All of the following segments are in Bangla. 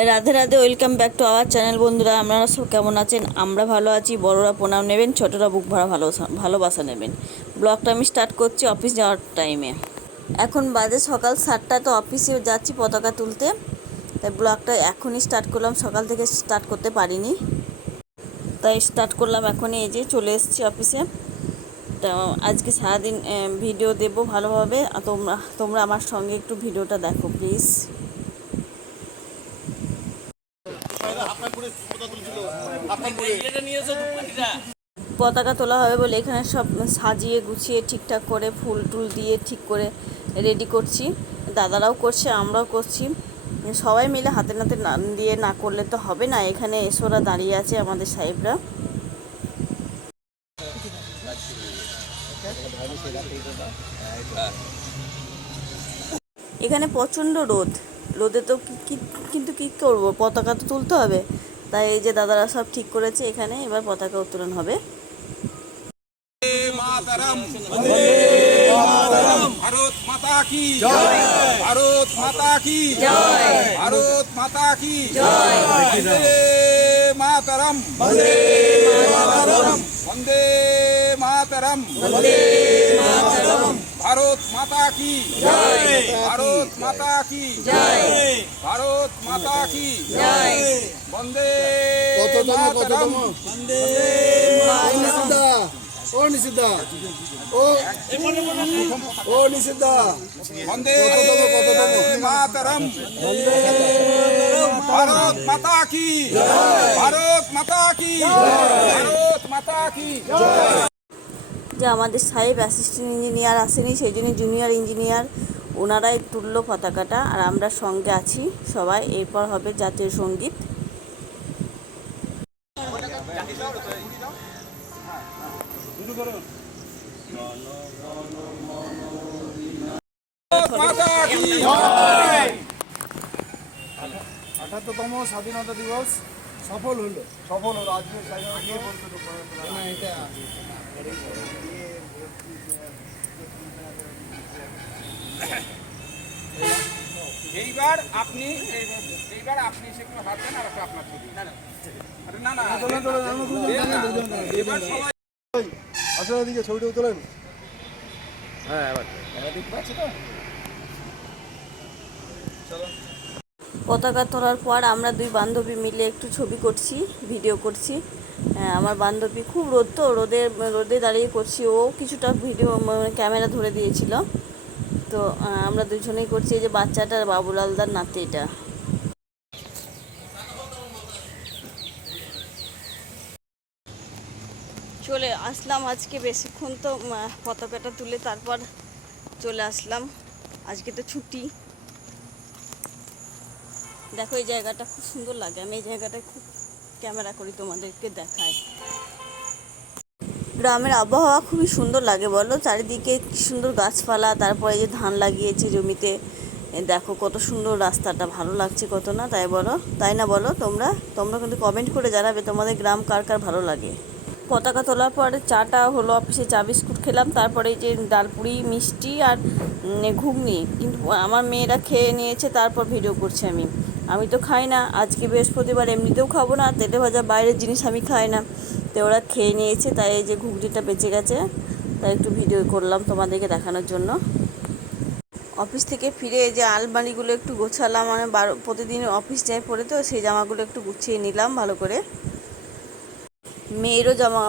Radhe Radhe welcome back to our channel বন্ধুরা, আপনারা সব কেমন আছেন? আমরা ভালো আছি, বড়রা প্রণাম নেবেন, ছোটরা বুক ভরা ভালোবাসা ভালোবাসা নেবেন। ব্লগটা আমি স্টার্ট করছি অফিস যাওয়ার টাইমে এখন বাজে সকাল সাতটা, তো অফিসে যাচ্ছি পতাকা তুলতে। তাই ব্লগটা এখনই স্টার্ট করলাম, সকাল থেকে স্টার্ট করতে পারিনি। তাই স্টার্ট করলাম এখনই, এই যে চলে এসেছি অফিসে তো আজকে সারাদিন ভিডিও দেবো ভালোভাবে। তোমরা তোমরা আমার সঙ্গে একটু ভিডিওটা দেখো প্লিজ পতাকা তোলা হবে বলে এখানে সব সাজিয়ে গুছিয়ে ঠিকঠাক করে ফুল টুল দিয়ে ঠিক করে রেডি করছি। দাদারাও করছে, আমরাও করছি। সবাই মিলে হাতে নাতে না, দিয়ে না করলে তো হবে না। এখানে এসোরা দাঁড়িয়ে আছে আমাদের সাহেবরা। এখানে প্রচণ্ড রোদ। রোদে তো কিন্তু কি করব? পতাকা তো তুলতে হবে। তাই এই যে দাদারা সব ঠিক করেছে এখানে, এবার পতাকা উত্তোলন হবে। মাতারাম। ভারত মাতা কি? ভারত মাতা কি? ভারত মাতা কি? বন্দে মাতারাম। বন্দে মাতারাম। বন্দে মাতারাম ভারত মাতা কি? ভারত মাতা কি? ভারত মাতা কি? বন্দে মাতারাম। নিষিদ্ধা ও নিষিদ্ধা। ও ও নিষিদ্ধা। বন্দে মাতারাম। ভারত মাতা কি? ভারত মাতা কি? ভারত মাতা কি? যে আমাদের সাহেব অ্যাসিস্ট্যান্ট ইঞ্জিনিয়ার আসেনি সেই জন্য জুনিয়র ইঞ্জিনিয়ার ওনারাই তুললো পতাকাটা আর আমরা সঙ্গে আছি সবাই। এরপর হবে জাতীয় সংগীত। আঠাত্তরতম স্বাধীনতা দিবস সফল হলো। সফল হলো আজকে এইবার আপনি এইবার আপনি সেগুলো হাঁটবেন আর আপনার ছবি। আরে না না। এবার সবাই আসলে দিকে ছবিটা তোলেন। পতাকা তোলার পর আমরা দুই বান্ধবী মিলে একটু ছবি করছি ভিডিও করছি। হ্যাঁ, আমার বান্ধবী খুব রোদ তো রোদে রোদে দাঁড়িয়ে করছি। ও কিছুটা ভিডিও মানে ক্যামেরা ধরে দিয়েছিল। তো আমরা দুজনেই করছি এই যে বাচ্চাটার বাবুলালদার নাতি এটা চলে আসলাম আজকে বেশিক্ষণ তো পতাকাটা তুলে তারপর চলে আসলাম। আজকে তো ছুটি। দেখো, এই জায়গাটা খুব সুন্দর লাগে। আমি এই জায়গাটা খুব ক্যামেরা করি, তোমাদেরকে দেখায় গ্রামের আবহাওয়া খুবই সুন্দর লাগে, বলো? চারিদিকে সুন্দর গাছপালা, তারপরে যে ধান লাগিয়েছে জমিতে। দেখো, কত সুন্দর রাস্তাটা, ভালো লাগছে কত না, তাই বলো? তাই না বলো তোমরা? তোমরা কিন্তু কমেন্ট করে জানাবে তোমাদের গ্রাম কার কার ভালো লাগে। পতাকা তোলার পরে চাটা হলো, অফিসে চা বিস্কুট খেলাম, তারপরে যে ডালপুরি মিষ্টি আর ঘুগনি। কিন্তু আমার মেয়েরা খেয়ে নিয়েছে, তারপর ভিডিও করছি আমি। আমি তো খাই না। আজকে বৃহস্পতিবার এমনিতেও খাব না তেলে ভাজা বাইরের জিনিস আমি খাই না। তো ওরা খেয়ে নিয়েছে, তাই এই যে ঘুগনিটা বেঁচে গেছে। তাই একটু ভিডিও করলাম তোমাদেরকে দেখানোর জন্য। অফিস থেকে ফিরে এই যে আলমারিগুলো একটু গোছালাম মানে বারো, প্রতিদিন অফিস যাই পরে তো সেই জামাগুলো একটু গুছিয়ে নিলাম ভালো করে। মেয়েরও জামা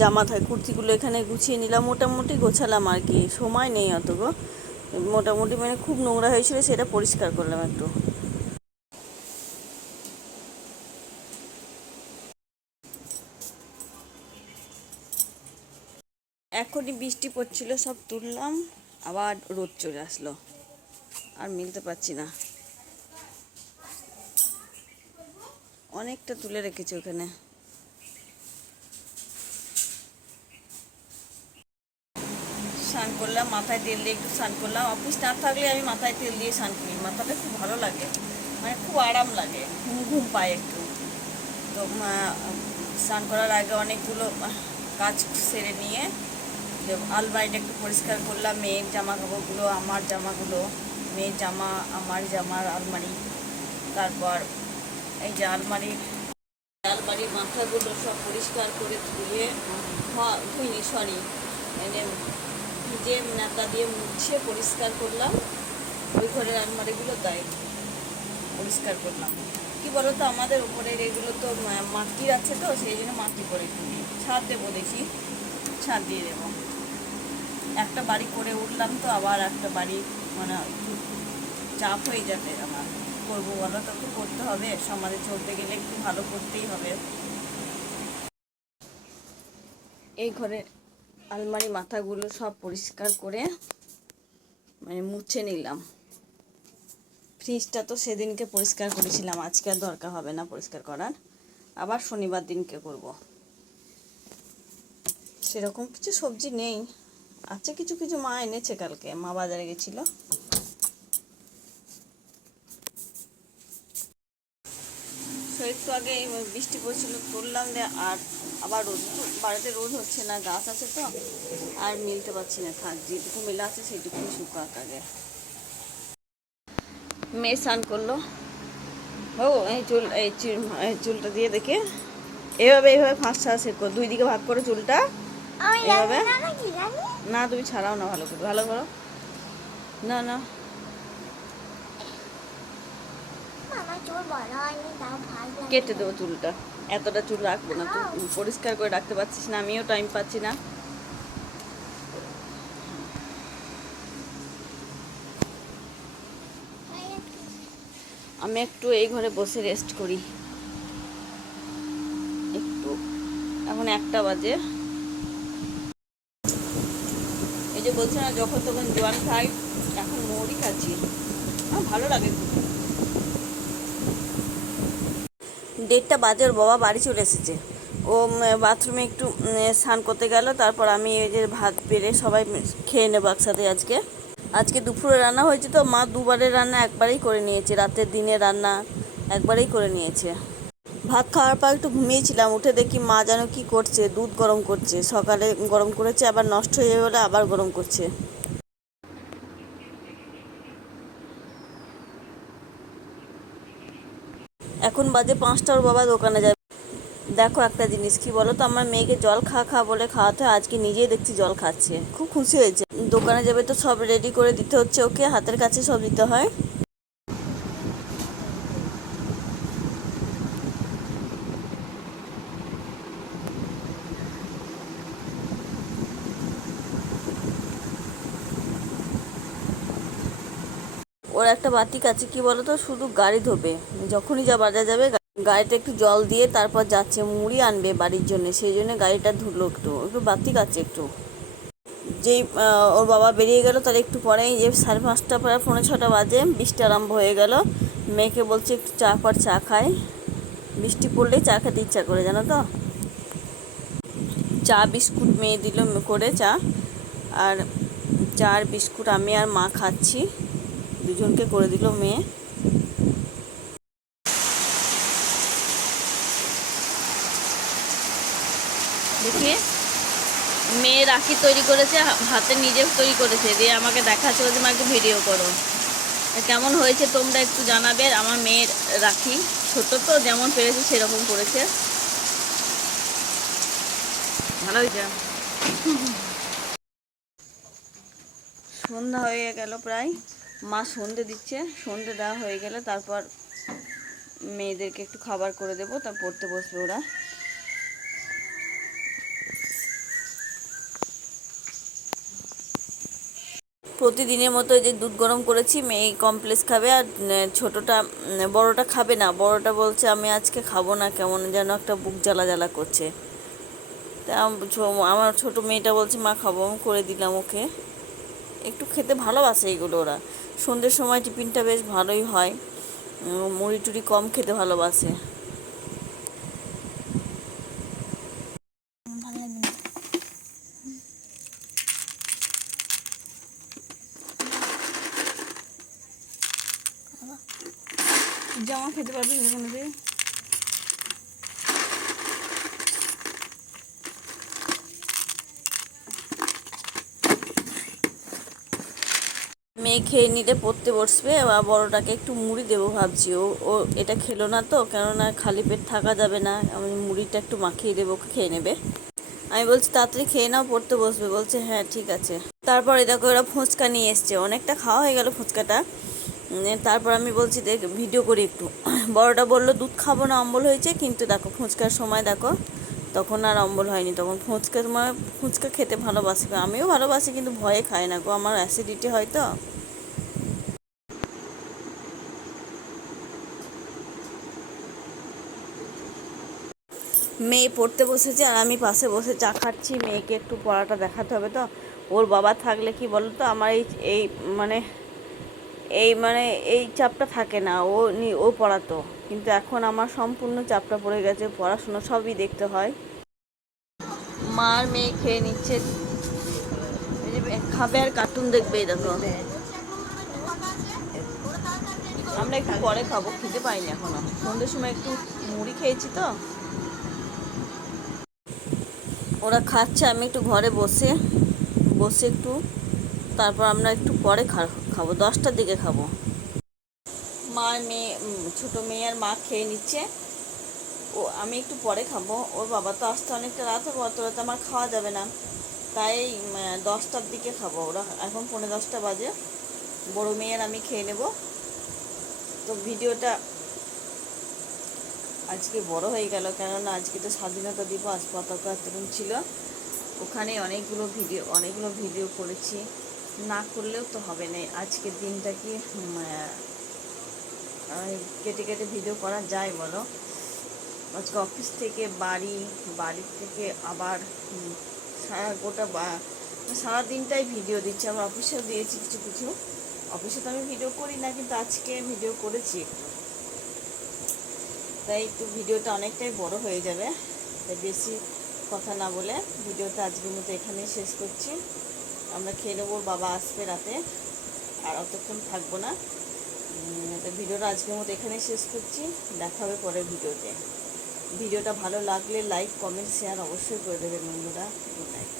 জামা থাকে, কুর্তিগুলো এখানে গুছিয়ে নিলাম, মোটামুটি গোছালাম আর কি। সময় নেই অত গো। মোটামুটি মানে খুব নোংরা হয়েছিল, সেটা পরিষ্কার করলাম একটু। এখনই বৃষ্টি পড়ছিল, সব তুললাম, আবার রোদ চলে আসলো। আর মিলতে পারছি না। অনেকটা তুলে রেখেছি ওখানে। স্নান করলাম, মাথায় তেল দিয়ে একটু স্নান করলাম। অফিস না থাকলে আমি মাথায় তেল দিয়ে স্নান করি। মাথাটা খুব ভালো লাগে। মানে খুব আরাম লাগে। ঘুম ঘুম পায় একটু। তো স্নান করার আগে অনেকগুলো কাজ সেরে নিয়ে আলমারিটা একটু পরিষ্কার করলাম, মেয়ের জামা কাপড়গুলো আমার জামাগুলো, মেয়ের জামা, আমার জামার আলমারি, তারপর এই যে আলমারি আলমারির মাথাগুলো সব পরিষ্কার করে ধুয়ে ধুইনি সরি এনে ভিজে নাতা দিয়ে মুছে পরিষ্কার করলাম, ওই ঘরের আলমারিগুলো তাই পরিষ্কার করলাম। কি বলো তো আমাদের উপরের এগুলো তো মাটির আছে তো, সেই জন্য মাটি করে দিই ছাদ দেবো দেখি, ছাদ দিয়ে দেবো। একটা বাড়ি করে উঠলাম তো, আবার একটা বাড়ি মানে একটু চাপ হয়ে যাবে আমার। করব বলো তো একটু করতে হবে, সমাজে চলতে গেলে একটু ভালো করতেই হবে। এই ঘরে আলমারি মাথাগুলো সব পরিষ্কার করে মানে মুছে নিলাম। ফ্রিজটা তো সেদিনকে পরিষ্কার করেছিলাম, আজকে আর দরকার হবে না পরিষ্কার করার। আবার শনিবার দিনকে করব। সেরকম কিছু সবজি নেই। আছে কিছু কিছু মা এনেছে কালকে। মা বাজারে গেছিল। একটু আগে বৃষ্টি পড়ছিল তুললাম দিয়ে আর আবার রোদ, বাড়িতে রোদ হচ্ছে না, গাছ আছে তো, আর মিলতে পারছি না থাক যেটুকু মেলা আছে সেইটুকুই শুকাক আগে। মেয়ে স্নান করল। ও, এই চুল এই চুল চুলটা দিয়ে দেখে। এভাবে এইভাবে ফাঁস শেখ দুই দিকে ভাগ করে চুলটা। আমি এভাবে? না তুমি ছাড়াও না ভালো করে ভালো করো। না না। কেটে দেবো চুলটা। এতটা চুল রাখব না তুই পরিষ্কার করে রাখতে পারছিস না আমিও টাইম পাচ্ছি না। আমি একটু এই ঘরে বসে রেস্ট করি। একটু এখন একটা বাজে এই যে বলছে না, যখন তখন জোয়ান খাই, এখন মৌরি খাচ্ছি। আমার ভালো লাগে। দেড়টা বাজে, ওর বাবা বাড়ি চলে এসেছে। ও বাথরুমে একটু স্নান করতে গেল, তারপর আমি এই যে ভাত বেড়ে সবাই খেয়ে নেব একসাথে আজকে। আজকে দুপুরে রান্না হয়েছে তো, মা দুবারের রান্না একবারেই করে নিয়েছে, রাতের দিনে রান্না একবারেই করে নিয়েছে। ভাত খাওয়ার পর একটু ঘুমিয়েছিলাম, উঠে দেখি মা যেন কি করছে, দুধ গরম করছে। সকালে গরম করেছে, আবার নষ্ট হয়ে যাবে বলে আবার গরম করছে। এখন বাজে পাঁচটা, ওর বাবা দোকানে যাবে। দেখো একটা জিনিস, কি বলো তো আমার মেয়েকে জল খা খা বলে খাওয়াতে হয়, আজকে নিজেই দেখছি জল খাচ্ছে। খুব খুশি হয়েছে। দোকানে যাবে তো সব রেডি করে দিতে হচ্ছে ওকে, হাতের কাছে সব দিতে হয়। ওর একটা বাতিক আছে, কি বলো তো শুধু গাড়ি ধোবে। যখনই যা বাজার যাবে গাড়িটা একটু জল দিয়ে তারপর যাচ্ছে, মুড়ি আনবে বাড়ির জন্য। সেই জন্য গাড়িটা ধুলো একটু। একটু বাতিক আছে একটু। যেই ওর বাবা বেরিয়ে গেল তার একটু পরেই যে সাড়ে পাঁচটা পরে পৌনে ছটা বাজে, বৃষ্টি আরম্ভ হয়ে গেল। মেয়েকে বলছে, একটু চা পর চা খায় বৃষ্টি পড়লেই চা খেতে ইচ্ছা করে, জানো তো? চা, বিস্কুট মেয়ে দিল করে চা। আর চা আর বিস্কুট আমি আর মা খাচ্ছি। দুজনকে করে দিল মেয়ে। দেখি। মেয়ে রাখি তৈরি করেছে হাতে নিজে তৈরি করেছে। দিয়ে আমাকে দেখাচ্ছে যে আমাকে ভিডিও করো। কেমন হয়েছে তোমরা একটু জানাবে। আমার মেয়ের রাখি ছোট তো, যেমন পেরেছে সেরকম করেছে। ভালো হয়েছে? সন্ধ্যা হয়ে গেল প্রায়। মা সন্ধে দিচ্ছে, সন্ধে দেওয়া হয়ে গেলে তারপর মেয়েদেরকে একটু খাবার করে দেবো, তা পড়তে বসবে ওরা। প্রতিদিনের মতো যে দুধ গরম করেছি, মেয়ে কমপ্লেক্স খাবে আর ছোটটা বড়টা খাবে না। বড়টা বলছে, আমি আজকে খাব না, কেমন যেন একটা বুক জ্বালা জ্বালা করছে। তা আমার ছোট মেয়েটা বলছে, মা, খাব করে দিলাম ওকে। একটু খেতে ভালোবাসে এগুলো ওরা। সন্ধ্যের সময় টিফিনটা বেশ ভালোই হয়। মুড়ি টুড়ি কম খেতে ভালোবাসে। জামা খেতে পারবে সেখানে মেয়ে খেয়ে নিতে পড়তে বসবে বা বড়টাকে একটু মুড়ি দেবো ভাবছি। ও ও এটা খেলো না তো, কেননা খালি পেট থাকা যাবে না, আমি মুড়িটা একটু মাখিয়ে দেবো খেয়ে নেবে। আমি বলছি, তাড়াতাড়ি খেয়ে নাও, পড়তে বসবে। বলছে হ্যাঁ ঠিক আছে। তারপরে দেখো ওরা ফুচকা নিয়ে এসছে। অনেকটা খাওয়া হয়ে গেল ফুচকাটা। তারপর আমি বলছি, দেখ, ভিডিও করি একটু। বড়টা বলল, দুধ খাব না অম্বল হয়েছে? কিন্তু দেখো, ফুচকার সময় দেখো, তখন আর অম্বল হয়নি। তখন ফুচকা তোমার ফুচকা খেতে ভালোবাসি আমিও ভালোবাসি, কিন্তু ভয়ে খাই না গো, আমার অ্যাসিডিটি হয় তো। মেয়ে পড়তে বসেছে আর আমি পাশে বসে চা খাচ্ছি। মেয়েকে একটু পড়াটা দেখাতে হবে তো। ওর বাবা থাকলে কি বলো তো আমার এই এই মানে এই মানে এই চাপটা থাকে না। ও ও পড়াতো। কিন্তু এখন আমার সম্পূর্ণ চাপটা পড়ে গেছে। পড়াশোনা সবই দেখতে হয়। মার মেয়ে খেয়ে নিচ্ছে। খাবে আর কার্টুন দেখবে দেখো। আমরা একটু পরে খাব খেতে পাইনি এখনও। সন্ধ্যের সময় একটু মুড়ি খেয়েছি তো। ওরা খাচ্ছে, আমি একটু ঘরে বসে বসে একটু, তারপর আমরা একটু পরে খাব, দশটার দিকে খাব। মা আর মেয়ে ছোটো মেয়ে আর মা খেয়ে নিচ্ছে। ও, আমি একটু পরে খাব। ওর বাবা তো আসতে অনেকটা রাত হবে, অত রাতে আমার খাওয়া যাবে না। তাই দশটার দিকে খাব ওরা। এখন পৌনে দশটা বাজে। বড় মেয়ের আমি খেয়ে নেব। তো ভিডিওটা আজকে বড় হয়ে গেল, কেননা আজকে তো স্বাধীনতা দিবস, পতাকা উত্তোলন ছিল। ওখানে অনেকগুলো ভিডিও অনেকগুলো ভিডিও করেছি। না করলেও তো হবে না আজকের দিনটা কি কেটে কেটে ভিডিও করা যায় বলো? আজকে অফিস থেকে বাড়ি বাড়ি থেকে আবার সারা গোটা বা- সারা দিনটাই ভিডিও দিচ্ছি। আবার অফিসেও দিয়েছি কিছু কিছু। অফিসে তো আমি ভিডিও করি না, কিন্তু আজকে ভিডিও করেছি। একটু তাই একটু ভিডিওটা অনেকটাই বড় হয়ে যাবে। তাই বেশি কথা না বলে ভিডিওটা আজকের মতো এখানেই শেষ করছি। আমরা খেয়ে নেব, বাবা আসবে রাতে। আর অতক্ষণ থাকব না। তো ভিডিওটা আজকের মতো এখানেই শেষ করছি। দেখা হবে পরের ভিডিওতে। ভিডিওটা ভালো লাগলে লাইক কমেন্ট শেয়ার অবশ্যই করে দেবেন বন্ধুরা। Good night